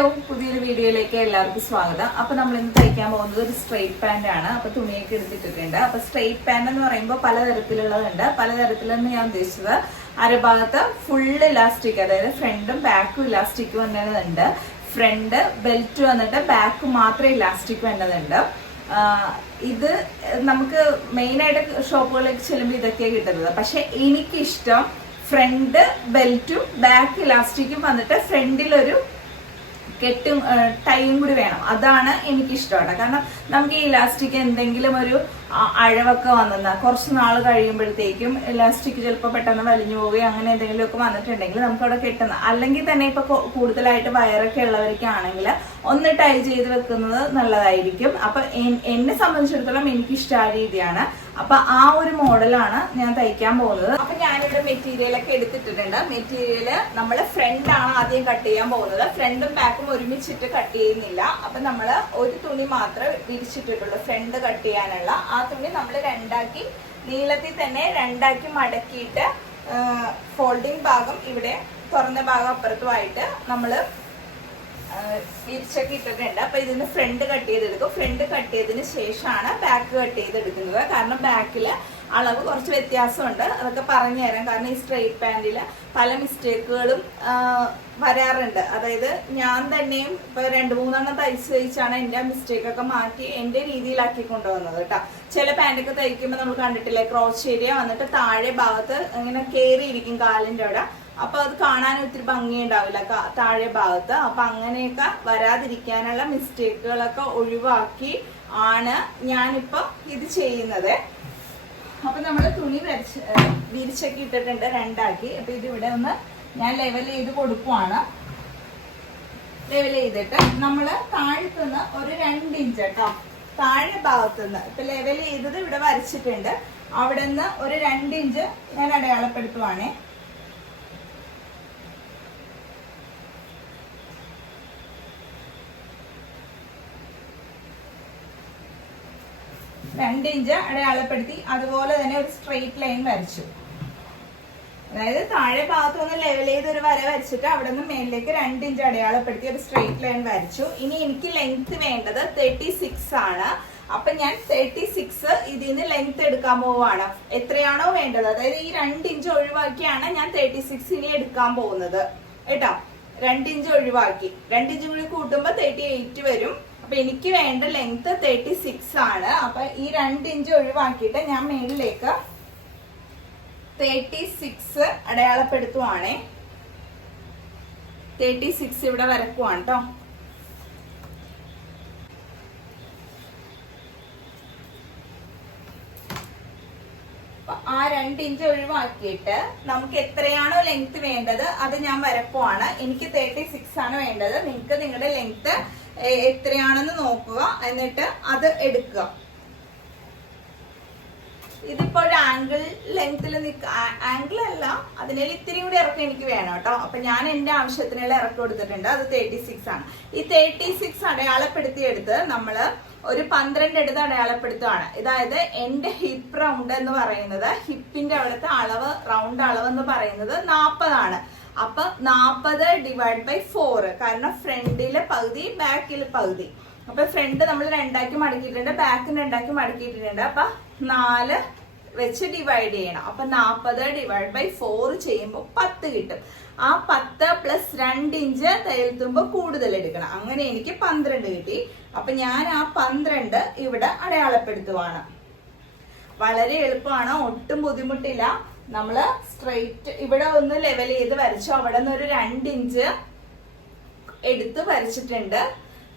Hello, പുതിയൊരു വീഡിയോയിലേക്ക് എല്ലാവർക്കും സ്വാഗതം. അപ്പൊ നമ്മൾ ഇന്ന് തയ്ക്കാൻ പോകുന്നത് ഒരു സ്ട്രെയിറ്റ് പാന്റ് ആണ്. അപ്പൊ തുണിയൊക്കെ എടുത്തിട്ടുണ്ട്. അപ്പൊ സ്ട്രെയിറ്റ് പാന്റ് എന്ന് പറയുമ്പോൾ പലതരത്തിലുള്ളതുണ്ട്. പലതരത്തിലെന്ന് ഞാൻ ഉദ്ദേശിച്ചത് അരഭാഗത്ത് ഫുൾ ഇലാസ്റ്റിക്, അതായത് ഫ്രണ്ടും ബാക്കും ഇലാസ്റ്റിക് വന്നതുണ്ട്. ഫ്രണ്ട് ബെൽറ്റ് വന്നിട്ട് ബാക്ക് മാത്രം ഇലാസ്റ്റിക് വന്നതുണ്ട്. ഇത് നമുക്ക് മെയിനായിട്ട് ഷോപ്പുകളിലേക്ക് ചെല്ലുമ്പോൾ ഇതൊക്കെയാണ് കിട്ടുന്നത്. പക്ഷെ എനിക്കിഷ്ടം ഫ്രണ്ട് ബെൽറ്റും ബാക്ക് ഇലാസ്റ്റിക്കും വന്നിട്ട് ഫ്രണ്ടിലൊരു കെട്ടും ടൈയും കൂടി വേണം. അതാണ് എനിക്കിഷ്ടമാണ്. കാരണം നമുക്ക് ഈ ഇലാസ്റ്റിക് എന്തെങ്കിലും ഒരു അഴവൊക്കെ വന്നെന്നാൽ കുറച്ച് നാൾ കഴിയുമ്പോഴത്തേക്കും ഇലാസ്റ്റിക് ചിലപ്പോൾ പെട്ടെന്ന് വലിഞ്ഞു പോവുകയോ അങ്ങനെ എന്തെങ്കിലുമൊക്കെ വന്നിട്ടുണ്ടെങ്കിൽ നമുക്ക് അവിടെ കെട്ടുന്ന, അല്ലെങ്കിൽ തന്നെ ഇപ്പൊ കൂടുതലായിട്ട് വയറൊക്കെ ഉള്ളവർക്കാണെങ്കിൽ ഒന്ന് ടൈ ചെയ്ത് വെക്കുന്നത് നല്ലതായിരിക്കും. അപ്പൊ എന്നെ സംബന്ധിച്ചിടത്തോളം എനിക്കിഷ്ട ആ രീതിയാണ്. അപ്പൊ ആ ഒരു മോഡലാണ് ഞാൻ തയ്ക്കാൻ പോകുന്നത്. അപ്പൊ ഞാനിവിടെ മെറ്റീരിയൽ ഒക്കെ എടുത്തിട്ടുണ്ട്. മെറ്റീരിയല് നമ്മൾ ഫ്രണ്ടാണ് ആദ്യം കട്ട് ചെയ്യാൻ പോകുന്നത്. ഫ്രണ്ടും ബാക്കും ഒരുമിച്ചിട്ട് കട്ട് ചെയ്യുന്നില്ല. അപ്പൊ നമ്മള് ഒരു തുണി മാത്രമേ വിരിച്ചിട്ടിട്ടുള്ളൂ ഫ്രണ്ട് കട്ട് ചെയ്യാനുള്ള. ആ തുണി നമ്മൾ രണ്ടാക്കി, നീളത്തിൽ തന്നെ രണ്ടാക്കി മടക്കിയിട്ട് ഫോൾഡിങ് ഭാഗം ഇവിടെ, തുറന്ന ഭാഗം അപ്പുറത്തുമായിട്ട് നമ്മള് വിരിച്ചൊക്കെ ഇട്ടിട്ടുണ്ട്. അപ്പൊ ഇതിന് ഫ്രണ്ട് കട്ട് ചെയ്തെടുക്കും. ഫ്രണ്ട് കട്ട് ചെയ്തതിന് ശേഷമാണ് ബാക്ക് കട്ട് ചെയ്തെടുക്കുന്നത്. കാരണം ബാക്കില് അളവ് കുറച്ച് വ്യത്യാസമുണ്ട്. അതൊക്കെ പറഞ്ഞു തരാം. കാരണം ഈ സ്ട്രെയിറ്റ് പാന്റില് പല മിസ്റ്റേക്കുകളും വരാറുണ്ട്. അതായത് ഞാൻ തന്നെയും ഇപ്പൊ 2-3 തയ്ച്ചാണ് എന്റെ മിസ്റ്റേക്കൊക്കെ മാറ്റി എന്റെ രീതിയിലാക്കി കൊണ്ടുവന്നത് കേട്ടോ. ചില പാന്റൊക്കെ തയ്ക്കുമ്പോൾ നമ്മൾ കണ്ടിട്ടില്ലേ, ക്രോച്ച് ഏരിയ വന്നിട്ട് താഴെ ഭാഗത്ത് ഇങ്ങനെ കയറിയിരിക്കും കാലിന്റെ അവിടെ. അപ്പൊ അത് കാണാൻ ഒത്തിരി ഭംഗിയുണ്ടാവില്ല താഴെ ഭാഗത്ത്. അപ്പൊ അങ്ങനെയൊക്കെ വരാതിരിക്കാനുള്ള മിസ്റ്റേക്കുകളൊക്കെ ഒഴിവാക്കി ആണ് ഞാനിപ്പോ ഇത് ചെയ്യുന്നത്. അപ്പൊ നമ്മൾ തുണി വിരിച്ചൊക്കെ ഇട്ടിട്ടുണ്ട് രണ്ടാക്കി. അപ്പൊ ഇതിവിടെ ഒന്ന് ഞാൻ ലെവൽ ചെയ്ത് കൊടുക്കുവാണ്. ലെവൽ ചെയ്തിട്ട് നമ്മള് താഴത്തുനിന്ന് ഒരു 2 ഇഞ്ച് കേട്ടോ, താഴെ ഭാഗത്തുനിന്ന് ഇപ്പൊ ലെവൽ ചെയ്തത് ഇവിടെ വരച്ചിട്ടുണ്ട്. അവിടെ നിന്ന് ഒരു 2 ഇഞ്ച് ഞാൻ അടയാളപ്പെടുത്തുവാണേ. രണ്ട് ഇഞ്ച് അടയാളപ്പെടുത്തി അതുപോലെ തന്നെ ഒരു സ്ട്രെയിറ്റ് ലൈൻ വരച്ചു. അതായത് താഴെ ഭാഗത്തൊന്ന് ലെവൽ ചെയ്ത് ഒരു വര വരച്ചിട്ട് അവിടെ നിന്ന് മേലിലേക്ക് 2 ഇഞ്ച് അടയാളപ്പെടുത്തി ഒരു സ്ട്രെയിറ്റ് ലൈൻ വരച്ചു. ഇനി എനിക്ക് ലെങ്ത് വേണ്ടത് 36 ആണ്. അപ്പൊ ഞാൻ 36 ഇതിന്ന് ലെങ്ത് എടുക്കാൻ പോവാണ്. എത്രയാണോ വേണ്ടത്, അതായത് ഈ 2 ഇഞ്ച് ഒഴിവാക്കിയാണ് ഞാൻ 36 ഇനി എടുക്കാൻ പോകുന്നത് കേട്ടോ. 2 ഇഞ്ച് ഒഴിവാക്കി 2 ഇഞ്ച് കൂടി കൂട്ടുമ്പോ 38 വരും. അപ്പൊ എനിക്ക് വേണ്ട ലെങ്ത് 36 ആണ്. അപ്പൊ ഈ 2 ഇഞ്ച് ഒഴിവാക്കിയിട്ട് ഞാൻ മേളിലേക്ക് 36 അടയാളപ്പെടുത്തുവാണേ. 36 ഇവിടെ വരക്കുവാണ് കേട്ടോ. ആ 2 ഇഞ്ച് ഒഴിവാക്കിയിട്ട് നമുക്ക് എത്രയാണോ ലെങ്ത് വേണ്ടത് അത് ഞാൻ വരക്കുവാണ്. എനിക്ക് 36 ആണ് വേണ്ടത്. നിങ്ങൾക്ക് നിങ്ങളുടെ ലെങ്ത് എത്രയാണെന്ന് നോക്കുക, എന്നിട്ട് അത് എടുക്കുക. ഇതിപ്പോ ഒരു ആംഗിൾ ലെങ്ത്തിൽ ആംഗിൾ അല്ല, അതിനേൽ ഇത്തിരി കൂടി ഇറക്കം എനിക്ക് വേണം കേട്ടോ. അപ്പൊ ഞാൻ എന്റെ ആവശ്യത്തിനുള്ള ഇറക്കം കൊടുത്തിട്ടുണ്ട്. അത് 36 ആണ്. ഈ 36 അടയാളപ്പെടുത്തിയെടുത്ത് നമ്മള് ഒരു 12 എടുത്ത് അടയാളപ്പെടുത്തുകയാണ്. അതായത് എന്റെ ഹിപ്പ് റൗണ്ട് എന്ന് പറയുന്നത്, ഹിപ്പിന്റെ അവിടുത്തെ അളവ്, റൗണ്ട് അളവ് എന്ന് പറയുന്നത് 40 ആണ്. അപ്പൊ 40/4, കാരണം ഫ്രണ്ടില് പകുതി ബാക്കിൽ പകുതി. അപ്പൊ ഫ്രണ്ട് നമ്മൾ രണ്ടാക്കി മടക്കിയിട്ടുണ്ട്, ബാക്ക് രണ്ടാക്കി മടക്കിയിട്ടുണ്ട്. അപ്പൊ 4 വെച്ച് ഡിവൈഡ് ചെയ്യണം. അപ്പൊ 40/4 ചെയ്യുമ്പോൾ 10 കിട്ടും. ആ 10 + 2 ഇഞ്ച് തയ്യൽത്തുമ്പോ കൂടുതൽ എടുക്കണം. അങ്ങനെ എനിക്ക് 12 കിട്ടി. അപ്പൊ ഞാൻ ആ 12 ഇവിടെ അടയാളപ്പെടുത്തുവാണ്. വളരെ എളുപ്പമാണ്, ഒട്ടും ബുദ്ധിമുട്ടില്ല. നമ്മള് സ്ട്രെയിറ്റ് ഇവിടെ ഒന്ന് ലെവൽ ചെയ്ത് വരച്ചു. അവിടെ നിന്ന് ഒരു 2 ഇഞ്ച് എടുത്ത് വരച്ചിട്ടുണ്ട്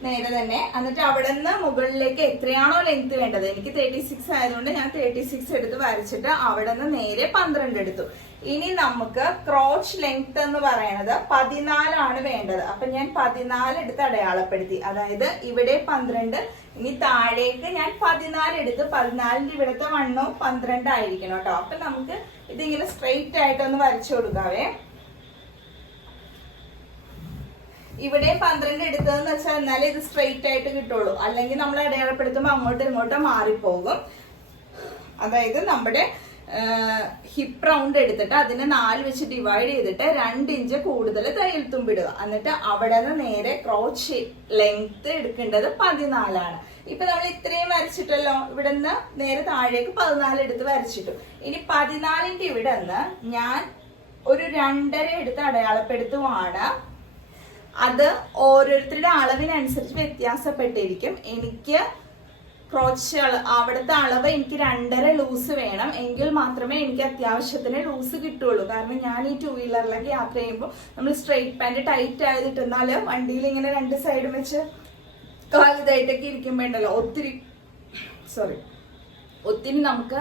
നേരെ തന്നെ. എന്നിട്ട് അവിടെ നിന്ന് മുകളിലേക്ക് എത്രയാണോ ലെങ്ത് വേണ്ടത്, എനിക്ക് 36 ആയതുകൊണ്ട് ഞാൻ 36 എടുത്ത് വരച്ചിട്ട് അവിടെ നിന്ന് നേരെ 12 എടുത്തു. ഇനി നമുക്ക് ക്രോച്ച് ലെങ്ത് എന്ന് പറയുന്നത് 14 ആണ് വേണ്ടത്. അപ്പൊ ഞാൻ 14 എടുത്ത് അടയാളപ്പെടുത്തി. അതായത് ഇവിടെ 12, ഇനി താഴേക്ക് ഞാൻ 14 എടുത്ത്, 14ന്റെ ഇവിടുത്തെ വണ്ണവും 12 ആയിരിക്കണം കേട്ടോ. അപ്പൊ നമുക്ക് ഇതിങ്ങനെ സ്ട്രെയിറ്റ് ആയിട്ടൊന്ന് വരച്ചു കൊടുക്കാവേ. ഇവിടെ 12 എടുത്തതെന്ന് വെച്ചാൽ എന്നാലേ ഇത് സ്ട്രെയിറ്റ് ആയിട്ട് കിട്ടുള്ളൂ. അല്ലെങ്കിൽ നമ്മൾ അടയാളപ്പെടുത്തുമ്പോൾ അങ്ങോട്ടും ഇങ്ങോട്ടും മാറിപ്പോകും. അതായത് നമ്മുടെ ഹിപ്പ് റൗണ്ട് എടുത്തിട്ട് അതിനെ 4 വെച്ച് ഡിവൈഡ് ചെയ്തിട്ട് 2 ഇഞ്ച് കൂടുതൽ തയ്യൽ തുമ്പിടുക. എന്നിട്ട് അവിടെ നിന്ന് നേരെ ക്രോച്ച് ലെങ്ത് എടുക്കേണ്ടത് 14 ഇപ്പൊ നമ്മൾ ഇത്രയും വരച്ചിട്ടല്ലോ, ഇവിടെ നിന്ന് നേരെ താഴേക്ക് 14 എടുത്ത് വരച്ചിട്ടു. ഇനി 14ന്റെ ഇവിടെ നിന്ന് ഞാൻ ഒരു 2.5 എടുത്ത് അടയാളപ്പെടുത്തുവാണ്. അത് ഓരോരുത്തരുടെ അളവിനനുസരിച്ച് വ്യത്യാസപ്പെട്ടിരിക്കും. എനിക്ക് ക്രോച്ച് അവിടുത്തെ അളവ് എനിക്ക് 2.5 ലൂസ് വേണം, എങ്കിൽ മാത്രമേ എനിക്ക് അത്യാവശ്യത്തിന് ലൂസ് കിട്ടുള്ളൂ. കാരണം ഞാൻ ഈ 2 വീലറിലൊക്കെ യാത്ര ചെയ്യുമ്പോൾ നമ്മൾ സ്ട്രെയിറ്റ് പാൻറ് ടൈറ്റ് ആയതിട്ടെന്നാല് വണ്ടിയിൽ ഇങ്ങനെ 2 സൈഡും വെച്ച് കാലിതായിട്ടൊക്കെ ഇരിക്കുമ്പോ ഉണ്ടല്ലോ ഒത്തിരി നമുക്ക്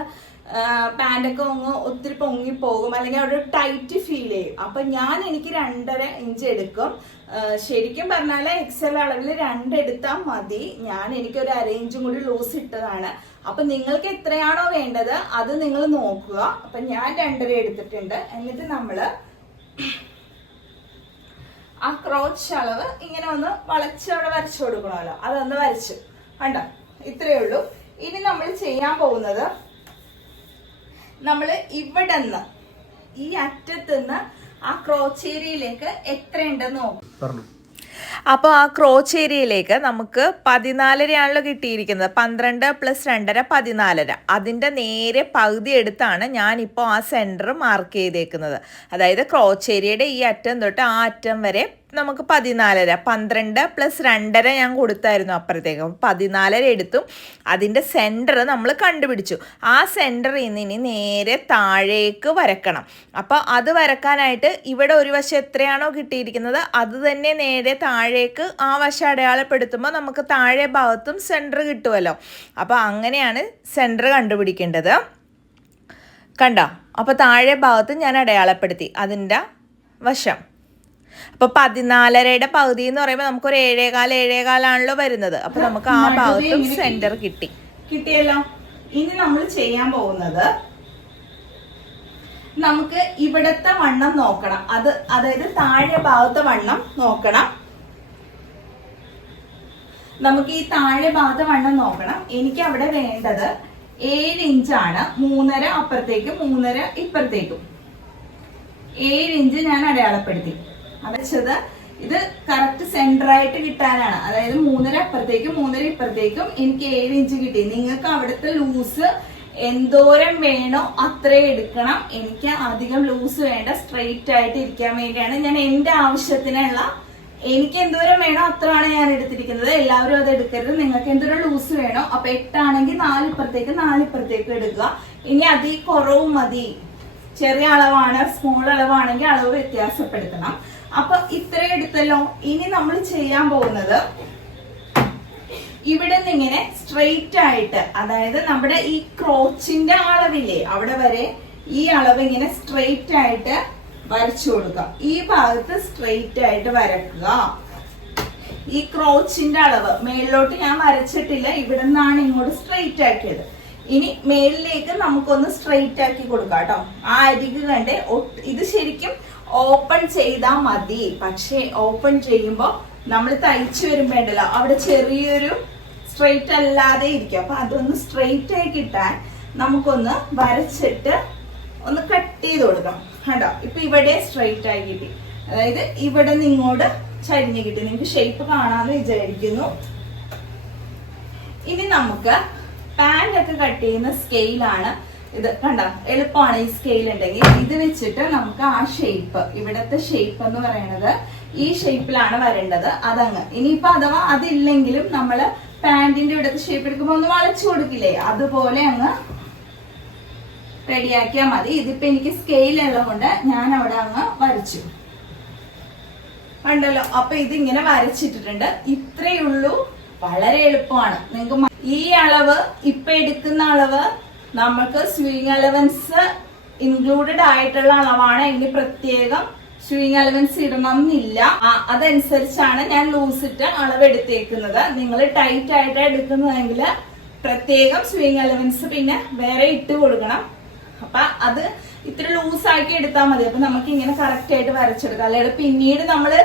പാൻറ്റൊക്കെ ഒത്തിരി പൊങ്ങിപ്പോകും, അല്ലെങ്കിൽ അവിടെ ഒരു ടൈറ്റ് ഫീൽ ചെയ്യും. അപ്പൊ എനിക്ക് 2.5 ഇഞ്ച് എടുക്കും. ശരിക്കും പറഞ്ഞാൽ എക്സൽ അളവിൽ 2 എടുത്താൽ മതി. എനിക്കൊരു 1/2 ഇഞ്ചും കൂടി ലൂസ് ഇട്ടതാണ്. അപ്പൊ നിങ്ങൾക്ക് എത്രയാണോ വേണ്ടത് അത് നിങ്ങൾ നോക്കുക. അപ്പൊ ഞാൻ 2.5 എടുത്തിട്ടുണ്ട്. എന്നിട്ട് നമ്മള് ആ ക്രോച്ച് അളവ് ഇങ്ങനെ ഒന്ന് വളച്ച് അവിടെ വരച്ചു കൊടുക്കണമല്ലോ, അതൊന്ന് വരച്ചു കണ്ടോ. ഇത്രയേ ഉള്ളൂ. ഇനി നമ്മൾ ചെയ്യാൻ പോകുന്നത്, നമ്മള് ഇവിടെ നിന്ന് ഈ അറ്റത്തുനിന്ന് ആ ക്രോച്ച് ഏരിയയിലേക്ക് എത്രയുണ്ടെന്ന് നോക്കും. അപ്പോൾ ആ ക്രോച്ച് ഏരിയയിലേക്ക് നമുക്ക് 14 കിട്ടിയിരിക്കുന്നത്. 12 + 2.5 14. അതിൻ്റെ നേരെ പകുതി എടുത്താണ് ഞാനിപ്പോൾ ആ സെൻറ്റർ മാർക്ക് ചെയ്തേക്കുന്നത്. അതായത് ക്രോച്ച് ഏരിയയുടെ ഈ അറ്റം തൊട്ട് ആ അറ്റം വരെ നമുക്ക് 14. 12 + 2.5 ഞാൻ കൊടുത്തായിരുന്നു അപ്പുറത്തേക്ക്. അപ്പോൾ 14 എടുത്തു. അതിൻ്റെ സെൻറ്റർ നമ്മൾ കണ്ടുപിടിച്ചു. ആ സെൻറ്ററിൽ നിന്ന് ഇനി നേരെ താഴേക്ക് വരക്കണം. അപ്പോൾ അത് വരക്കാനായിട്ട് ഇവിടെ ഒരു വശം എത്രയാണോ കിട്ടിയിരിക്കുന്നത് അത് തന്നെ നേരെ താഴേക്ക് ആ വശം അടയാളപ്പെടുത്തുമ്പോൾ നമുക്ക് താഴെ ഭാഗത്തും സെൻറ്റർ കിട്ടുമല്ലോ. അപ്പോൾ അങ്ങനെയാണ് സെൻറ്റർ കണ്ടുപിടിക്കേണ്ടത്. കണ്ടോ? അപ്പോൾ താഴെ ഭാഗത്ത് ഞാൻ അടയാളപ്പെടുത്തി അതിൻ്റെ വശം. അപ്പൊ 14യുടെ പകുതി എന്ന് പറയുമ്പോൾ നമുക്കൊരു 7.25 വരുന്നത്. അപ്പൊ നമുക്ക് ആ ഭാഗത്തും സെന്റർ കിട്ടിയല്ലോ. ഇനി നമ്മൾ ചെയ്യാൻ പോകുന്നത്, നമുക്ക് ഇവിടത്തെ വണ്ണം നോക്കണം. അതായത് താഴെ ഭാഗത്തെ വണ്ണം നോക്കണം. നമുക്ക് ഈ താഴെ ഭാഗത്തെ വണ്ണം നോക്കണം. എനിക്ക് അവിടെ വേണ്ടത് 7 ഇഞ്ചാണ്. 3.5 അപ്പുറത്തേക്കും 3.5 ഇപ്പുറത്തേക്കും. 7 ഇഞ്ച് ഞാൻ അടയാളപ്പെടുത്തി വെച്ചത്. ഇത് കറക്റ്റ് സെന്റർ ആയിട്ട് കിട്ടാനാണ്. അതായത് 3.5 അപ്പുറത്തേക്കും 3.5 ഇപ്പുറത്തേക്കും എനിക്ക് 7 ഇഞ്ച് കിട്ടി. നിങ്ങൾക്ക് അവിടുത്തെ ലൂസ് എന്തോരം വേണോ അത്രയും എടുക്കണം. എനിക്ക് അധികം ലൂസ് വേണ്ട, സ്ട്രെയിറ്റ് ആയിട്ട് ഇരിക്കാൻ വേണ്ടിയാണ് ഞാൻ എന്റെ ആവശ്യത്തിനുള്ള, എനിക്ക് എന്തോരം വേണോ അത്രയാണ് ഞാൻ എടുത്തിരിക്കുന്നത്. എല്ലാവരും അത് എടുക്കരുത്. നിങ്ങൾക്ക് എന്തോരം ലൂസ് വേണോ, അപ്പൊ 8 ആണെങ്കിൽ 4 ഇപ്പുറത്തേക്ക് 4 ഇപ്പുറത്തേക്ക് എടുക്കുക. ഇനി അതിൽ കുറവ് മതി. ചെറിയ അളവാണ്, സ്മോൾ അളവാണെങ്കിൽ അളവ് വ്യത്യാസപ്പെടുത്തണം. അപ്പൊ ഇത്രയും എടുത്തല്ലോ. ഇനി നമ്മൾ ചെയ്യാൻ പോകുന്നത്, ഇവിടെ നിന്ന് ഇങ്ങനെ സ്ട്രെയിറ്റ് ആയിട്ട്, അതായത് നമ്മുടെ ഈ ക്രോച്ചിന്റെ അളവില്ലേ അവിടെ വരെ ഈ അളവ് ഇങ്ങനെ സ്ട്രെയിറ്റ് ആയിട്ട് വരച്ചു കൊടുക്കുക. ഈ ഭാഗത്ത് സ്ട്രെയിറ്റ് ആയിട്ട് വരക്കുക. ഈ ക്രോച്ചിന്റെ അളവ് മേളിലോട്ട് ഞാൻ വരച്ചിട്ടില്ല, ഇവിടെ നിന്നാണ് ഇങ്ങോട്ട് സ്ട്രെയിറ്റ് ആക്കിയത്. ഇനി മേളിലേക്ക് നമുക്കൊന്ന് സ്ട്രെയിറ്റ് ആക്കി കൊടുക്കാം കേട്ടോ. ആ അരികു കണ്ടേ, ഇത് ശരിക്കും ഓപ്പൺ ചെയ്താൽ മതി. പക്ഷെ ഓപ്പൺ ചെയ്യുമ്പോൾ നമ്മൾ തയ്ച്ചു വരുമ്പോണ്ടല്ലോ അവിടെ ചെറിയൊരു സ്ട്രെയിറ്റ് അല്ലാതെ ഇരിക്കും. അപ്പൊ അതൊന്ന് സ്ട്രെയിറ്റ് ആയി കിട്ടാൻ നമുക്കൊന്ന് വരച്ചിട്ട് ഒന്ന് കട്ട് ചെയ്ത് കൊടുക്കണം. കണ്ടോ? ഇപ്പൊ ഇവിടെ സ്ട്രെയിറ്റ് ആയി കിട്ടി. അതായത് ഇവിടെ നിന്ന് ഇങ്ങോട്ട് ചരിഞ്ഞ് കിട്ടി. നിങ്ങൾക്ക് ഷേപ്പ് കാണാന്ന് വിചാരിക്കുന്നു. ഇനി നമുക്ക് പാന്റ് ഒക്കെ കട്ട് ചെയ്യുന്ന സ്കെയിലാണ് ഇത്. കണ്ടോ? എളുപ്പമാണ്. ഈ സ്കെയിൽ ഉണ്ടെങ്കിൽ ഇത് വെച്ചിട്ട് നമുക്ക് ആ ഷേപ്പ്, ഇവിടത്തെ ഷേപ്പ് എന്ന് പറയുന്നത് ഈ ഷേപ്പിലാണ് വരേണ്ടത്. അതങ്ങ് ഇനിയിപ്പോ അഥവാ അതില്ലെങ്കിലും നമ്മള് പാന്റിന്റെ ഇവിടത്തെ ഷേപ്പ് എടുക്കുമ്പോൾ ഒന്ന് വളച്ചു കൊടുക്കില്ലേ, അതുപോലെ അങ്ങ് റെഡിയാക്കിയാൽ മതി. ഇതിപ്പോ എനിക്ക് സ്കെയിൽ ഉള്ളതുകൊണ്ട് ഞാൻ അവിടെ അങ്ങ് വരച്ചു. കണ്ടല്ലോ? അപ്പൊ ഇതിങ്ങനെ വരച്ചിട്ടിട്ടുണ്ട്. ഇത്രയേ ഉള്ളൂ. വളരെ എളുപ്പമാണ്. നിങ്ങൾക്ക് ഈ അളവ്, ഇപ്പൊ എടുക്കുന്ന അളവ് നമുക്ക് സ്വിങ് അലവൻസ് ഇൻക്ലൂഡഡ് ആയിട്ടുള്ള അളവാണ്. ഇനി പ്രത്യേകം സ്വിങ് അലവൻസ് ഇടണം എന്നില്ല. അതനുസരിച്ചാണ് ഞാൻ ലൂസ് ഇട്ട് അളവ് എടുത്തേക്കുന്നത്. നിങ്ങൾ ടൈറ്റ് ആയിട്ട് എടുക്കുന്നതെങ്കിൽ പ്രത്യേകം സ്വിങ് അലവൻസ് പിന്നെ വേറെ ഇട്ട് കൊടുക്കണം. അപ്പൊ അത് ഇത്ര ലൂസാക്കി എടുത്താൽ മതി. അപ്പൊ നമുക്ക് ഇങ്ങനെ കറക്റ്റ് ആയിട്ട് വരച്ചെടുക്കാം. അല്ലെങ്കിൽ പിന്നീട് നമ്മള്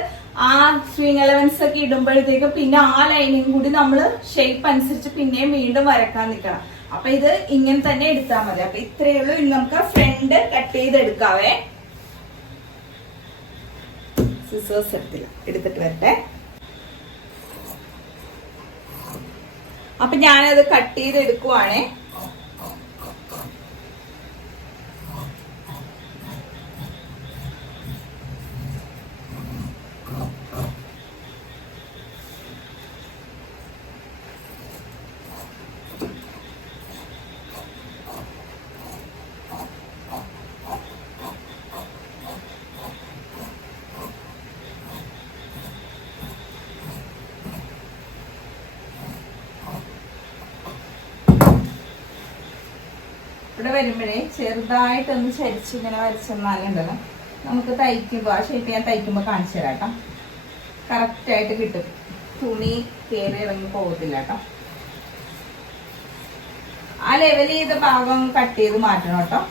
ആ സ്വിങ് അലവൻസ് ഒക്കെ ഇടുമ്പോഴത്തേക്ക് പിന്നെ ആ ലൈനിങ് കൂടി നമ്മൾ ഷേപ്പ് അനുസരിച്ച് പിന്നെയും വീണ്ടും വരക്കാൻ നിൽക്കണം. അപ്പൊ ഇത് ഇങ്ങനെ തന്നെ എടുത്താൽ മതി. അപ്പൊ ഇത്രയേ ഉള്ളൂ. ഇനി നമുക്ക് ഫ്രണ്ട് കട്ട് ചെയ്തെടുക്കാവേ. സിസേഴ്സ് എടുത്തിട്ട് വരട്ടെ. അപ്പൊ ഞാനത് കട്ട് ചെയ്തെടുക്കുവാണേ. ഇവിടെ വരുമ്പോഴേ ചെറുതായിട്ടൊന്ന് ചരിച്ച് ഇങ്ങനെ വരച്ചെന്നാലുണ്ടല്ലോ നമുക്ക് തയ്ക്കുമ്പോൾ ആ ഷേപ്പ് ഞാൻ തയ്ക്കുമ്പോൾ കാണിച്ചു തരാം കേട്ടോ. കറക്റ്റായിട്ട് കിട്ടും. തുണി കയറി ഇറങ്ങി പോകത്തില്ല കേട്ടോ. ആ ലെവൽ ചെയ്ത ഭാഗം കട്ട് ചെയ്ത് മാറ്റണം കേട്ടോ.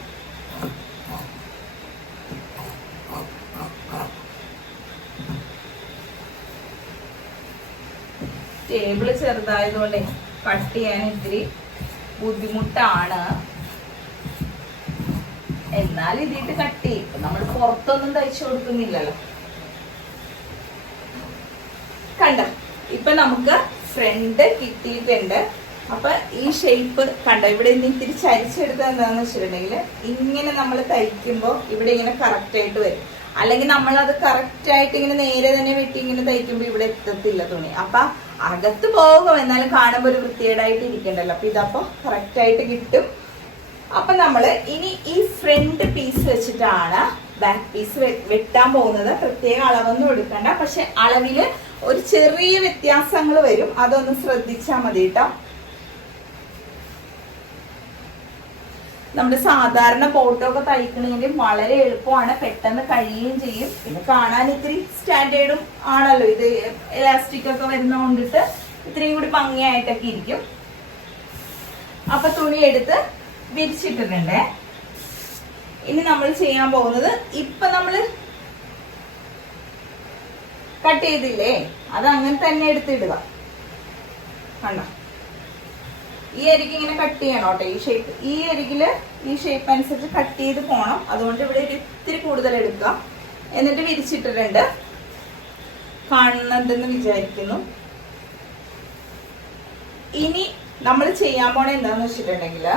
ടേബിള് ചെറുതായതുകൊണ്ടേ കട്ട് ചെയ്യാൻ ഇത്തിരി ബുദ്ധിമുട്ടാണ്. എന്നാൽ ഇതിട്ട് കട്ട് ചെയ്യും. നമ്മൾ പുറത്തൊന്നും തയ്ച്ചു കൊടുക്കുന്നില്ലല്ലോ. കണ്ട ഇപ്പൊ നമുക്ക് ഫ്രണ്ട് കിട്ടിയിട്ടുണ്ട്. അപ്പൊ ഈ ഷേപ്പ് കണ്ട ഇവിടെ നിന്ന് ഇത്തിരി ചരിച്ചെടുത്തത് എന്താന്ന് വെച്ചിട്ടുണ്ടെങ്കിൽ ഇങ്ങനെ നമ്മൾ തയ്ക്കുമ്പോൾ ഇവിടെ ഇങ്ങനെ കറക്റ്റ് ആയിട്ട് വരും. അല്ലെങ്കിൽ നമ്മളത് കറക്റ്റ് ആയിട്ട് ഇങ്ങനെ നേരെ തന്നെ വെട്ടി ഇങ്ങനെ തയ്ക്കുമ്പോൾ ഇവിടെ എത്തത്തില്ല തുണി. അപ്പൊ അകത്ത് പോകും, എന്നാലും കാണുമ്പോൾ ഒരു വൃത്തികേടായിട്ട് ഇരിക്കണ്ടല്ലോ. അപ്പൊ ഇതപ്പോ കറക്റ്റ് ആയിട്ട് കിട്ടും. അപ്പൊ നമ്മള് ഇനി ഈ ഫ്രണ്ട് പീസ് വെച്ചിട്ടാണ് ബാക്ക് പീസ് വെട്ടാൻ പോകുന്നത്. പ്രത്യേക അളവൊന്നും എടുക്കണ്ട. പക്ഷെ അളവില് ഒരു ചെറിയ വ്യത്യാസങ്ങൾ വരും. അതൊന്ന് ശ്രദ്ധിച്ചാൽ മതി കേട്ടോ. നമ്മുടെ സാധാരണ ബോട്ടൊക്കെ തയ്ക്കണമെങ്കിൽ വളരെ എളുപ്പമാണ്, പെട്ടെന്ന് കഴിയുകയും ചെയ്യും. പിന്നെ കാണാൻ ഇത്തിരി സ്റ്റാൻഡേർഡും ആണല്ലോ. ഇത് എലാസ്റ്റിക് ഒക്കെ വരുന്ന കൊണ്ടിട്ട് ഇത്രയും കൂടി ഭംഗിയായിട്ടൊക്കെ ഇരിക്കും. അപ്പൊ തുണി എടുത്ത് വിരിച്ചിട്ടിട്ടുണ്ട്. ഇനി നമ്മൾ ചെയ്യാൻ പോകുന്നത് ഇപ്പൊ നമ്മള് കട്ട് ചെയ്തില്ലേ, അത് അങ്ങനെ തന്നെ എടുത്തിടുക. കണ്ടോ, ഈ അരിക്ക് ഇങ്ങനെ കട്ട് ചെയ്യണം കേട്ടോ. ഈ ഷേപ്പ്, ഈ അരികില് ഈ ഷേപ്പ് അനുസരിച്ച് കട്ട് ചെയ്ത് പോണം. അതുകൊണ്ട് ഇവിടെ ഒരു ഇത്തിരി കൂടുതൽ എടുക്കുക. എന്നിട്ട് വിരിച്ചിട്ടിട്ടുണ്ട്. കാണുന്നുണ്ടെന്ന് വിചാരിക്കുന്നു. ഇനി നമ്മൾ ചെയ്യാൻ പോണ എന്താന്ന് വെച്ചിട്ടുണ്ടെങ്കിൽ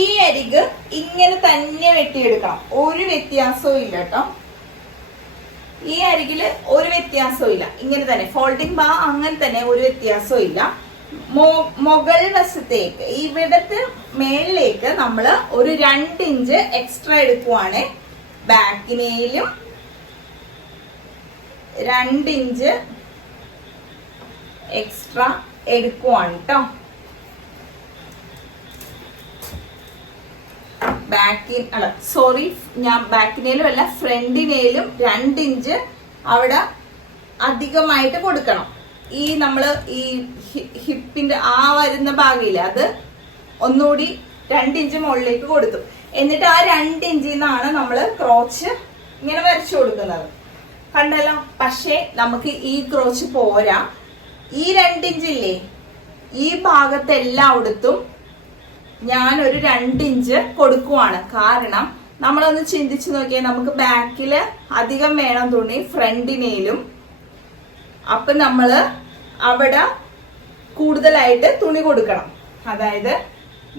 ഈ അരിക് ഇങ്ങനെ തന്നെ വെട്ടിയെടുക്കണം. ഒരു വ്യത്യാസവും ഇല്ല കേട്ടോ. ഈ അരികില് ഒരു വ്യത്യാസവും ഇല്ല. ഇങ്ങനെ തന്നെ ഫോൾഡിംഗ് ബാ അങ്ങനെ തന്നെ, ഒരു വ്യത്യാസവും ഇല്ല. മുകൾ വശത്തേക്ക് ഇവിടത്തെ മേളിലേക്ക് നമ്മൾ ഒരു 2 ഇഞ്ച് എക്സ്ട്രാ എടുക്കുവാണ്. ബാക്കിനേലും 2 ഇഞ്ച് എക്സ്ട്രാ എടുക്കുവാണ് കേട്ടോ. ഞാൻ ബാക്കിനേലും അല്ല ഫ്രണ്ടിനേലും 2 ഇഞ്ച് അവിടെ അധികമായിട്ട് കൊടുക്കണം. ഈ നമ്മള് ഈ ഹിപ്പിന്റെ ആ വരുന്ന ഭാഗമില്ല, അത് ഒന്നുകൂടി 2 ഇഞ്ച് മുകളിലേക്ക് കൊടുത്തു. എന്നിട്ട് ആ 2 ഇഞ്ചിൽ നിന്നാണ് നമ്മള് ക്രോച്ച് ഇങ്ങനെ വരച്ചു കൊടുക്കുന്നത്. കണ്ടല്ലോ. പക്ഷെ നമുക്ക് ഈ ക്രോച്ച് പോരാ. ഈ 2 ഇഞ്ചില്ലേ, ഈ ഭാഗത്തെല്ലായിടത്തും ഞാൻ ഒരു 2 ഇഞ്ച് കൊടുക്കുവാണ്. കാരണം നമ്മളൊന്ന് ചിന്തിച്ചു നോക്കിയാൽ നമുക്ക് ബാക്കില് അധികം വേണം തുണി, ഫ്രണ്ടിനേലും. അപ്പൊ നമ്മള് അവിടെ കൂടുതലായിട്ട് തുണി കൊടുക്കണം. അതായത്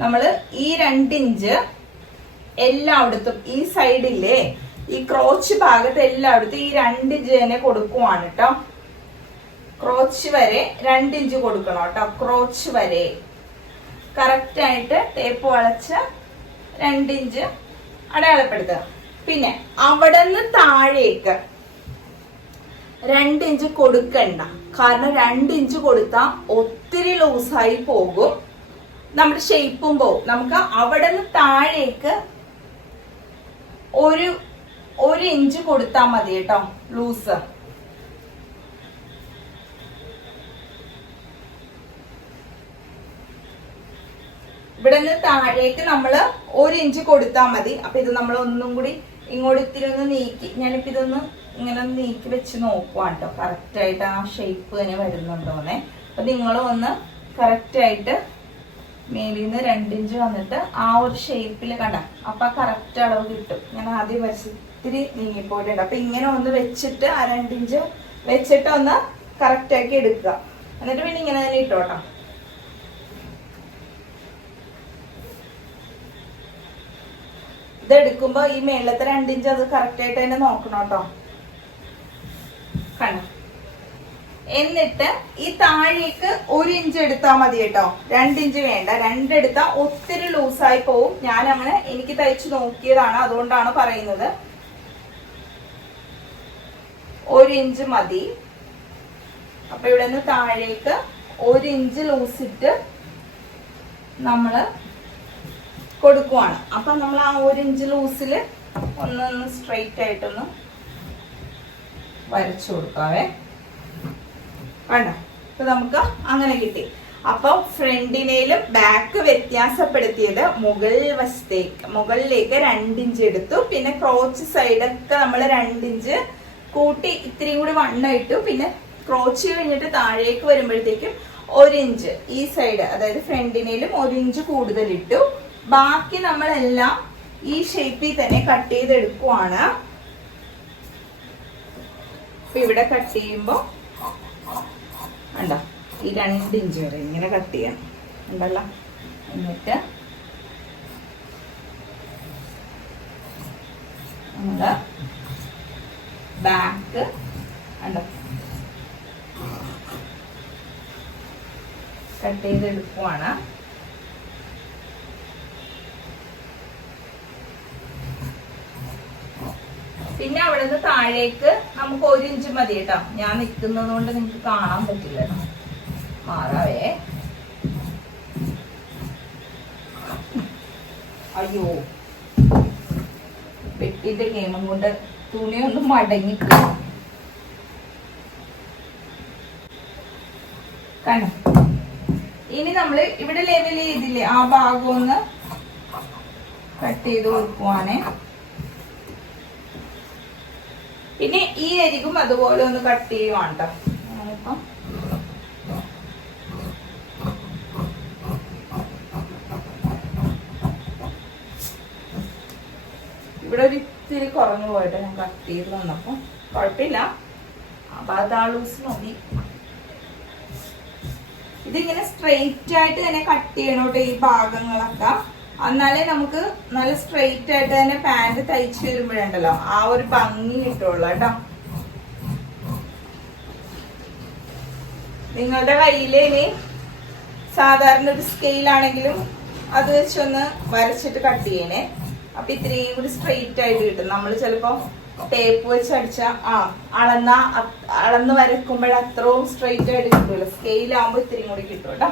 നമ്മള് ഈ 2 ഇഞ്ച് എല്ലായിടത്തും, ഈ സൈഡില്ലേ ഈ ക്രോച്ച് ഭാഗത്ത് എല്ലായിടത്തും ഈ 2 ഇഞ്ച് തന്നെ കൊടുക്കുവാണ് കേട്ടോ. ക്രോച്ച് വരെ 2 ഇഞ്ച് കൊടുക്കണം കേട്ടോ. ക്രോച്ച് വരെ കറക്റ്റ് ആയിട്ട് ടേപ്പ് വളച്ച് 2 ഇഞ്ച് അടയാളപ്പെടുത്തുക. പിന്നെ അവിടെ നിന്ന് താഴേക്ക് 2 ഇഞ്ച് കൊടുക്കണ്ട. കാരണം 2 ഇഞ്ച് കൊടുത്താൽ ഒത്തിരി ലൂസായി പോകും, നമ്മുടെ ഷേപ്പും പോകും. നമുക്ക് അവിടെ നിന്ന് താഴേക്ക് ഒരു ഇഞ്ച് കൊടുത്താൽ മതി കേട്ടോ ലൂസ്. ഇവിടെ നിന്ന് താഴേക്ക് നമ്മള് 1 ഇഞ്ച് കൊടുത്താൽ മതി. അപ്പൊ ഇത് നമ്മൾ ഒന്നും കൂടി ഇങ്ങോട്ട് ഇത്തിരി ഒന്ന് നീക്കി, ഞാനിപ്പോ ഇതൊന്ന് ഇങ്ങനെ നീക്കി വെച്ച് നോക്കുവാണ് കേട്ടോ കറക്റ്റ് ആയിട്ട് ആ ഷേപ്പ് തന്നെ വരുന്നുണ്ടോന്നേ. അപ്പൊ നിങ്ങളും ഒന്ന് കറക്റ്റ് ആയിട്ട് മേലിന്ന് 2 ഇഞ്ച് വന്നിട്ട് ആ ഒരു ഷേപ്പിൽ കണ്ട, അപ്പൊ കറക്റ്റ് അളവ് കിട്ടും. ഞാൻ ആദ്യം വരച്ച് ഇത്തിരി നീങ്ങിപ്പോയിട്ടുണ്ട്. അപ്പൊ ഇങ്ങനെ ഒന്ന് വെച്ചിട്ട് ആ 2 ഇഞ്ച് വെച്ചിട്ട് ഒന്ന് കറക്റ്റ് ആക്കി എടുക്കുക. എന്നിട്ട് പിന്നെ ഇങ്ങനെ തന്നെ ഇട്ടോട്ടോ. ഇതെടുക്കുമ്പോ ഈ മേളത്തെ 2 ഇഞ്ച് അത് കറക്റ്റ് ആയിട്ട് തന്നെ നോക്കണം കേട്ടോ. കണ്ട, എന്നിട്ട് ഈ താഴേക്ക് 1 ഇഞ്ച് എടുത്താൽ മതി കേട്ടോ, 2 ഇഞ്ച് വേണ്ട. 2 എടുത്താൽ ഒത്തിരി ലൂസായി പോവും. ഞാൻ അങ്ങനെ എനിക്ക് തയ്ച്ചു നോക്കിയതാണ്, അതുകൊണ്ടാണ് പറയുന്നത്. 1 ഇഞ്ച് മതി. അപ്പൊ ഇവിടെ നിന്ന് താഴേക്ക് 1 ഇഞ്ച് ലൂസിട്ട് നമ്മള് കൊടുക്കുവാണ്. അപ്പൊ നമ്മൾ ആ 1 ഇഞ്ച് ലൂസിൽ ഒന്ന് സ്ട്രെയിറ്റ് ആയിട്ടൊന്ന് വരച്ചു കൊടുക്കാവേ. വേണ്ട, അപ്പൊ നമുക്ക് അങ്ങനെ കിട്ടി. അപ്പൊ ഫ്രണ്ടിനേലും ബാക്ക് വ്യത്യാസപ്പെടുത്തിയത് മുകളിലേക്ക് 2 ഇഞ്ച് എടുത്തു. പിന്നെ ക്രോച്ച് സൈഡൊക്കെ നമ്മൾ 2 ഇഞ്ച് കൂട്ടി ഇത്തിരി കൂടി വണ്ണം. പിന്നെ ക്രോച്ച് കഴിഞ്ഞിട്ട് താഴേക്ക് വരുമ്പോഴത്തേക്കും 1 ഇഞ്ച് ഈ സൈഡ്, അതായത് ഫ്രണ്ടിനേലും 1 ഇഞ്ച് കൂടുതൽ ഇട്ടു. ബാക്കി നമ്മളെല്ലാം ഈ ഷേപ്പിൽ തന്നെ കട്ട് ചെയ്തെടുക്കുവാണ്. അപ്പൊ ഇവിടെ കട്ട് ചെയ്യുമ്പോ ഉണ്ടോ, ഈ 2 ഇഞ്ച് വരെ ഇങ്ങനെ കട്ട് ചെയ്യണം ഉണ്ടല്ലോ. എന്നിട്ട് നമ്മള് ബാക്ക് ഉണ്ടോ കട്ട് ചെയ്തെടുക്കുവാണ്. പിന്നെ അവിടെ നിന്ന് താഴേക്ക് നമുക്ക് 1 ഇഞ്ച് മതി കേട്ടോ. ഞാൻ നിൽക്കുന്നത് കൊണ്ട് നിങ്ങൾക്ക് കാണാൻ പറ്റില്ല. മാറാവേ. അയ്യോ, വെട്ടിന്റെ ഗെയിമും കൊണ്ട് തുണിയൊന്നും മടങ്ങിപ്പോയി. കണ്ടോ, ഇനി നമ്മള് ഇവിടെ ലെവൽ ചെയ്തില്ലേ, ആ ഭാഗം ഒന്ന് കട്ട് ചെയ്ത് കൊടുക്കുവാണേ. പിന്നെ ഈ അരികും അതുപോലെ ഒന്ന് കട്ട് ചെയ്യുവാണ് കേട്ടോ. ഞാനിപ്പം ഇവിടെ ഒരു ഇത്തിരി കുറഞ്ഞു പോയിട്ട് ഞാൻ കട്ട് ചെയ്ത് വന്നപ്പോ കുഴപ്പമില്ല. അപ്പൊ അത് ആ ലൂസ് മതി. ഇതിങ്ങനെ സ്ട്രെയിറ്റ് ആയിട്ട് തന്നെ കട്ട് ചെയ്യണോട്ടെ ഈ ഭാഗങ്ങളൊക്കെ. എന്നാലേ നമുക്ക് നല്ല സ്ട്രെയിറ്റ് ആയിട്ട് തന്നെ പാന്റ് തയ്ച്ചു വരുമ്പോഴുണ്ടല്ലോ ആ ഒരു ഭംഗി കിട്ടുള്ളൂ കേട്ടോ. നിങ്ങളുടെ കയ്യില് ഇനി സാധാരണ ഒരു സ്കെയിലാണെങ്കിലും അത് വെച്ചൊന്ന് വരച്ചിട്ട് കട്ട് ചെയ്യണേ. അപ്പൊ ഇത്രയും കൂടി സ്ട്രെയിറ്റ് ആയിട്ട് കിട്ടും. നമ്മൾ ചിലപ്പോ ടേപ്പ് വെച്ച് അടിച്ച അളന്ന് വരക്കുമ്പോൾ അത്രയും സ്ട്രെയിറ്റ് ആയിട്ട് കിട്ടൂല. സ്കെയിലാവുമ്പോ ഇത്തിരി കൂടി കിട്ടും കേട്ടോ.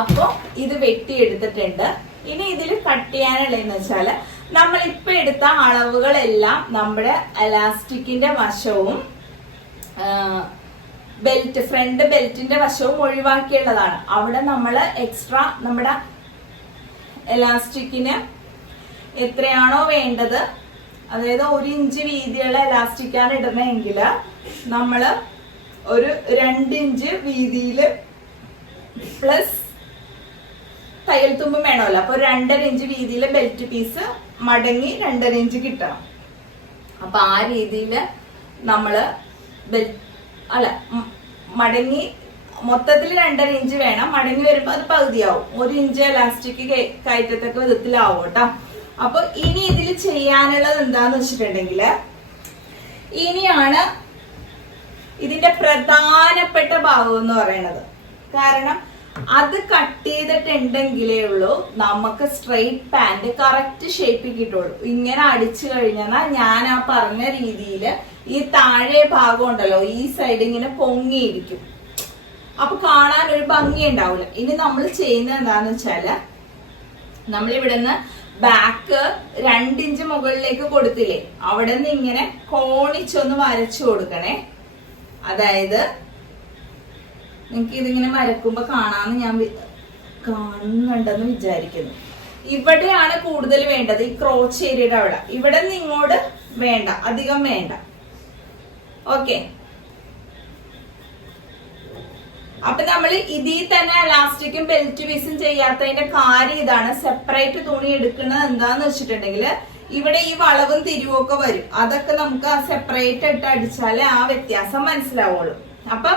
അപ്പൊ ഇത് വെട്ടിയെടുത്തിട്ടുണ്ട്. ഇനി ഇതിൽ കട്ട് ചെയ്യാനുള്ളതെന്ന് വെച്ചാല് നമ്മളിപ്പോ എടുത്ത അളവുകളെല്ലാം നമ്മുടെ എലാസ്റ്റിക്കിന്റെ വശവും ഫ്രണ്ട് ബെൽറ്റിന്റെ വശവും ഒഴിവാക്കിയുള്ളതാണ്. അവിടെ നമ്മള് എക്സ്ട്രാ നമ്മുടെ എലാസ്റ്റിക്കിന് എത്രയാണോ വേണ്ടത്, അതായത് 1 ഇഞ്ച് വീതിയുള്ള എലാസ്റ്റിക്കാണ് ഇടുന്നതെങ്കിൽ നമ്മള് ഒരു 2 ഇഞ്ച് വീതിയില് പ്ലസ് തയ്യൽ തുമ്പും വേണമല്ലോ. അപ്പൊ 2.5 ഇഞ്ച് വീതിയിലെ ബെൽറ്റ് പീസ് മടങ്ങി 2.5 ഇഞ്ച് കിട്ടണം. അപ്പൊ ആ രീതിയിൽ നമ്മള് മടങ്ങി മൊത്തത്തിൽ 2.5 ഇഞ്ച് വേണം. മടങ്ങി വരുമ്പോ അത് പകുതിയാവും. 1 ഇഞ്ച് എലാസ്റ്റിക് കയറ്റത്തക്ക വിധത്തിലാവും കേട്ടോ. അപ്പൊ ഇനി ഇതിൽ ചെയ്യാനുള്ളത് എന്താന്ന് വെച്ചിട്ടുണ്ടെങ്കില്, ഇനിയാണ് ഇതിന്റെ പ്രധാനപ്പെട്ട ഭാഗം എന്ന് പറയുന്നത്. കാരണം അത് കട്ട് ചെയ്തിട്ടുണ്ടെങ്കിലേ ഉള്ളൂ നമുക്ക് സ്ട്രെയിറ്റ് പാന്റ് കറക്റ്റ് ഷേപ്പിൽ കിട്ടുള്ളൂ. ഇങ്ങനെ അടിച്ചു കഴിഞ്ഞാൽ ഞാൻ ആ പറഞ്ഞ രീതിയിൽ ഈ താഴെ ഭാഗം ഉണ്ടല്ലോ, ഈ സൈഡ് ഇങ്ങനെ പൊങ്ങിയിരിക്കും. അപ്പൊ കാണാൻ ഒരു ഭംഗി ഉണ്ടാവില്ല. ഇനി നമ്മൾ ചെയ്യുന്നത് എന്താന്ന് വെച്ചാല്, നമ്മളിവിടെ നിന്ന് ബാക്ക് 2 ഇഞ്ച് മുകളിലേക്ക് കൊടുത്തില്ലേ, അവിടെ നിന്ന് ഇങ്ങനെ കോണിച്ചൊന്ന് വരച്ചു കൊടുക്കണേ. അതായത് നിങ്ങൾക്ക് ഇതിങ്ങനെ വരക്കുമ്പോ കാണാന്ന് ഞാൻ കാണുന്നുണ്ടെന്ന് വിചാരിക്കുന്നു. ഇവിടെയാണ് കൂടുതൽ വേണ്ടത്, ഈ ക്രോച്ച് ഏരിയയുടെ അവിടെ. ഇവിടെ നിന്ന് ഇങ്ങോട്ട് വേണ്ട, അധികം വേണ്ട. ഓക്കെ, അപ്പൊ നമ്മൾ ഇതിൽ തന്നെ ഇലാസ്റ്റിക്കും ബെൽറ്റ് പീസും ചെയ്യാത്തതിന്റെ കാര്യം ഇതാണ്. സെപ്പറേറ്റ് തുണി എടുക്കുന്നത് എന്താന്ന് വെച്ചിട്ടുണ്ടെങ്കിൽ ഇവിടെ ഈ വളവും തിരിവൊക്കെ വരും. അതൊക്കെ നമുക്ക് ആ സെപ്പറേറ്റ് ഇട്ട് അടിച്ചാലേ ആ വ്യത്യാസം മനസ്സിലാവുള്ളൂ. അപ്പൊ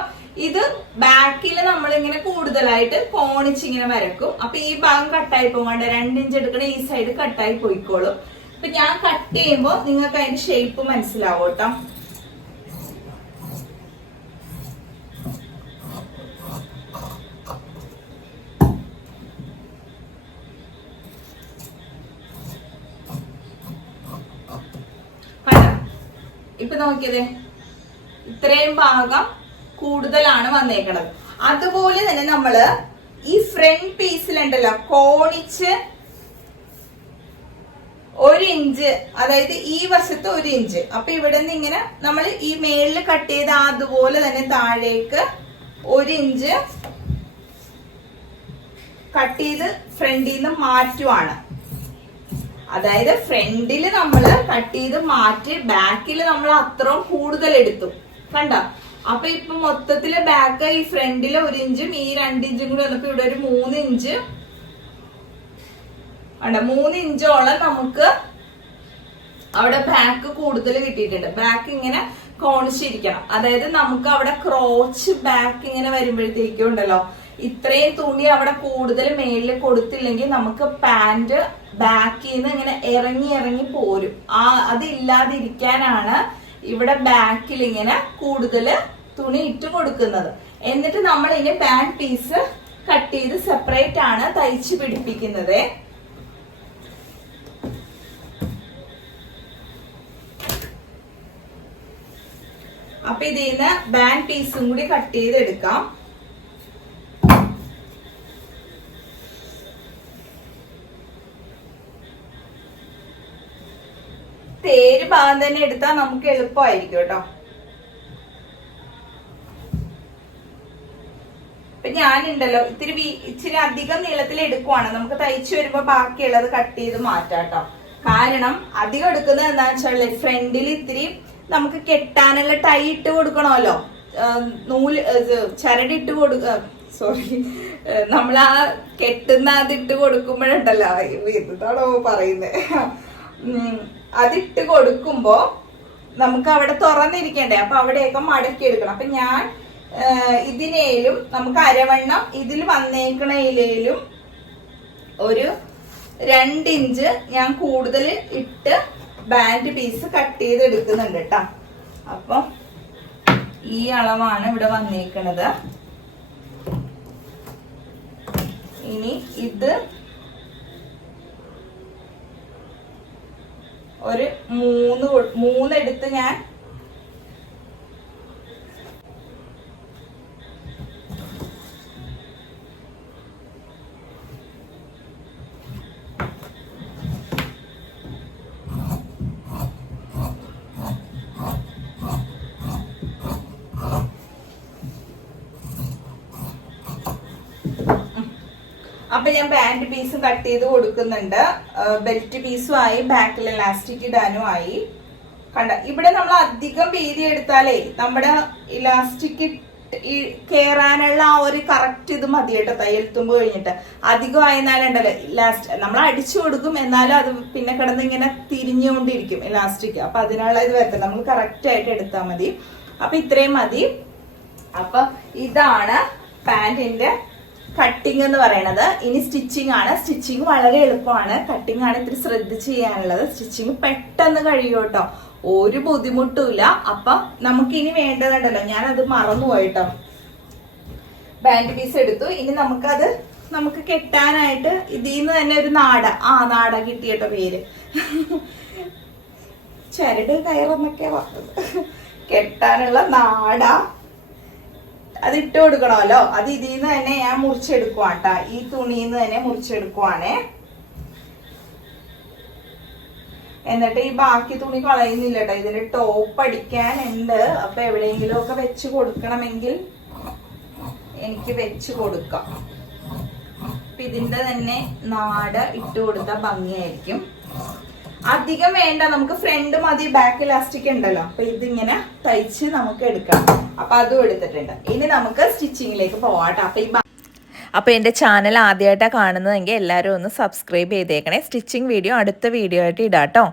ഇത് ബാക്കിൽ നമ്മളിങ്ങനെ കൂടുതലായിട്ട് കോണിച്ചിങ്ങനെ വരക്കും. അപ്പൊ ഈ ഭാഗം കട്ടായി പോകാണ്ട് 2 ഇഞ്ച് എടുക്കണ ഈ സൈഡ് കട്ടായി പോയിക്കോളും. അപ്പൊ ഞാൻ കട്ട് ചെയ്യുമ്പോ നിങ്ങൾക്ക് അതിന്റെ ഷേപ്പ് മനസ്സിലാവും കേട്ടോ. ഇപ്പൊ നോക്കിയതേ, ഇത്രയും ഭാഗം കൂടുതലാണ് വന്നേക്കണത്. അതുപോലെ തന്നെ നമ്മള് ഈ ഫ്രണ്ട് പീസിലുണ്ടല്ലോ കോണിച്ച് 1 ഇഞ്ച്, അതായത് ഈ വശത്ത് 1 ഇഞ്ച്. അപ്പൊ ഇവിടെ നിന്ന് ഇങ്ങനെ നമ്മൾ ഈ മേളിൽ കട്ട് ചെയ്ത അതുപോലെ തന്നെ താഴേക്ക് 1 ഇഞ്ച് കട്ട് ചെയ്ത് ഫ്രണ്ടിൽ നിന്ന് മാറ്റുവാണ്. അതായത് ഫ്രണ്ടില് നമ്മള് കട്ട് ചെയ്ത് മാറ്റി ബാക്കിൽ നമ്മൾ അത്രയും കൂടുതൽ എടുത്തു. കണ്ട? അപ്പൊ ഇപ്പൊ മൊത്തത്തില് ബാക്ക് ഈ ഫ്രണ്ടില് 1 ഇഞ്ചും ഈ 2 ഇഞ്ചും കൂടി വന്നപ്പോ ഇവിടെ ഒരു 3 ഇഞ്ച് 3 ഇഞ്ചോളം നമുക്ക് അവിടെ ബാക്ക് കൂടുതൽ കിട്ടിയിട്ടുണ്ട്. ബാക്ക് ഇങ്ങനെ കോണിച്ചിരിക്കണം. അതായത് നമുക്ക് അവിടെ ക്രോച്ച് ബാക്ക് ഇങ്ങനെ വരുമ്പോഴത്തേക്കും ഉണ്ടല്ലോ, ഇത്രയും തുണി അവിടെ കൂടുതൽ മേളിൽ കൊടുത്തില്ലെങ്കിൽ നമുക്ക് പാന്റ് ബാക്കിൽ നിന്ന് ഇങ്ങനെ ഇറങ്ങി ഇറങ്ങി പോരും. അതില്ലാതിരിക്കാനാണ് ഇവിടെ ബാക്കിൽ ഇങ്ങനെ കൂടുതൽ തുണി ഇട്ട് കൊടുക്കുന്നത്. എന്നിട്ട് നമ്മൾ ഇനി പാന്റ് പീസ് കട്ട് ചെയ്ത് സെപ്പറേറ്റ് ആണ് തയ്ച്ച് പിടിപ്പിക്കുന്നത്. അപ്പൊ ഇതിന്ന് ബാൻഡ് പീസും കൂടി കട്ട് ചെയ്ത് എടുക്കാം. തേര് ഭാഗം തന്നെ എടുത്താൽ നമുക്ക് എളുപ്പമായിരിക്കും കേട്ടോ. ഇപ്പൊ ഞാനുണ്ടല്ലോ ഇച്ചിരി അധികം നീളത്തിൽ എടുക്കുവാണ്. നമുക്ക് തയ്ച്ചു വരുമ്പോ ബാക്കിയുള്ളത് കട്ട് ചെയ്ത് മാറ്റാം കേട്ടോ. കാരണം അധികം എടുക്കുന്നത് എന്താണെന്ന് വെച്ചാൽ ഫ്രണ്ടിൽ ഇത്തിരി നമുക്ക് കെട്ടാനുള്ള ടൈ ഇട്ട് കൊടുക്കണമല്ലോ, നൂല് ചരടിട്ട് നമ്മൾ ആ കെട്ടുന്ന അതിട്ട് കൊടുക്കുമ്പോഴുണ്ടല്ലോ, എന്താണോ പറയുന്നത്, അതിട്ട് കൊടുക്കുമ്പോ നമുക്ക് അവിടെ തുറന്നിരിക്കണ്ടേ. അപ്പൊ അവിടെയൊക്കെ മടക്കി എടുക്കണം. അപ്പൊ ഞാൻ ഇതിനേലും നമുക്ക് അരവണ്ണം ഇതിൽ വന്നേക്കണയിലും ഒരു 2 ഇഞ്ച് ഞാൻ കൂടുതൽ ഇട്ട് ബാൻഡ് പീസ് കട്ട് ചെയ്ത് എടുക്കുന്നുണ്ട് കേട്ടോ. അപ്പൊ ഈ അളവാണ് ഇവിടെ വന്നേക്കണത്. ഇനി ഇത് ഒരു 3 എടുത്ത് ഞാൻ അപ്പൊ ഞാൻ ബാൻഡ് പീസും കട്ട് ചെയ്ത് കൊടുക്കുന്നുണ്ട്. ബെൽറ്റ് പീസും ആയി, ബാക്കിൽ ഇലാസ്റ്റിക് ഇടാനും ആയി. കണ്ട, ഇവിടെ നമ്മൾ അധികം വീതി എടുത്താലേ നമ്മുടെ ഇലാസ്റ്റിക് കേറാനുള്ള ആ ഒരു കറക്റ്റ് ഇത് മതി കേട്ടോ. തയ്യൽ തുമ്പ് കഴിഞ്ഞിട്ട് അധികം ആയെന്നാലുണ്ടല്ലോ ഇലാസ്റ്റിക് നമ്മൾ അടിച്ചു കൊടുക്കും, എന്നാലും അത് പിന്നെ കിടന്ന് ഇങ്ങനെ തിരിഞ്ഞുകൊണ്ടിരിക്കും ഇലാസ്റ്റിക്. അപ്പൊ അതിനുള്ള ഇത് വരത്തില്ല, നമ്മൾ കറക്റ്റ് ആയിട്ട് എടുത്താൽ മതി. അപ്പൊ ഇത്രയും മതി. അപ്പൊ ഇതാണ് പാന്റിന്റെ കട്ടിങ് എന്ന് പറയുന്നത്. ഇനി സ്റ്റിച്ചിങ് ആണ്. സ്റ്റിച്ചിങ് വളരെ എളുപ്പമാണ്. കട്ടിങ് ആണ് ഇത്തിരി ശ്രദ്ധിച്ച് ചെയ്യാനുള്ളത്. സ്റ്റിച്ചിങ് പെട്ടെന്ന് കഴിയും കേട്ടോ, ഒരു ബുദ്ധിമുട്ടുമില്ല. അപ്പൊ നമുക്ക് ഇനി വേണ്ടതുണ്ടല്ലോ, ഞാനത് മറന്നുപോയിട്ടോ. ബാൻഡ് പീസ് എടുത്തു. ഇനി നമുക്ക് കെട്ടാനായിട്ട് ഇതിൽ നിന്ന് തന്നെ ഒരു നാട കിട്ടിയട്ടോ പേര്. ചരട് കയറെന്നൊക്കെ പറഞ്ഞത്. കെട്ടാനുള്ള നാട അതിട്ട് കൊടുക്കണമല്ലോ. അത് ഇതിൽ നിന്ന് തന്നെ ഞാൻ മുറിച്ചെടുക്കുവാട്ടാ. ഈ തുണിന്ന് തന്നെ മുറിച്ചെടുക്കുവാണേ. എന്നിട്ട് ഈ ബാക്കി തുണി കളയുന്നില്ല കേട്ടോ. ഇതിന് ടോപ്പ് അടിക്കാനുണ്ട്. അപ്പൊ എവിടെയെങ്കിലും ഒക്കെ വെച്ച് കൊടുക്കണമെങ്കിൽ എനിക്ക് വെച്ച് കൊടുക്കാം. അപ്പൊ ഇതിന്റെ തന്നെ നാട് ഇട്ട് കൊടുത്താൽ ഭംഗിയായിരിക്കും. അധികം വേണ്ട, നമുക്ക് ഫ്രണ്ട് മതി, ബാക്ക് ഇലാസ്റ്റിക് ഉണ്ടല്ലോ. അപ്പൊ ഇതിങ്ങനെ തയ്ച്ച് നമുക്ക് എടുക്കാം. അപ്പൊ അതും എടുത്തിട്ടുണ്ട്. ഇനി നമുക്ക് സ്റ്റിച്ചിങ്ങിലേക്ക് പോവാട്ടോ. അപ്പോൾ എൻ്റെ ചാനൽ ആദ്യമായിട്ടാണ് കാണുന്നതെങ്കിൽ എല്ലാവരും ഒന്ന് സബ്സ്ക്രൈബ് ചെയ്തേക്കണേ. സ്റ്റിച്ചിങ് വീഡിയോ അടുത്ത വീഡിയോ ആയിട്ട് ഇടാം കേട്ടോ.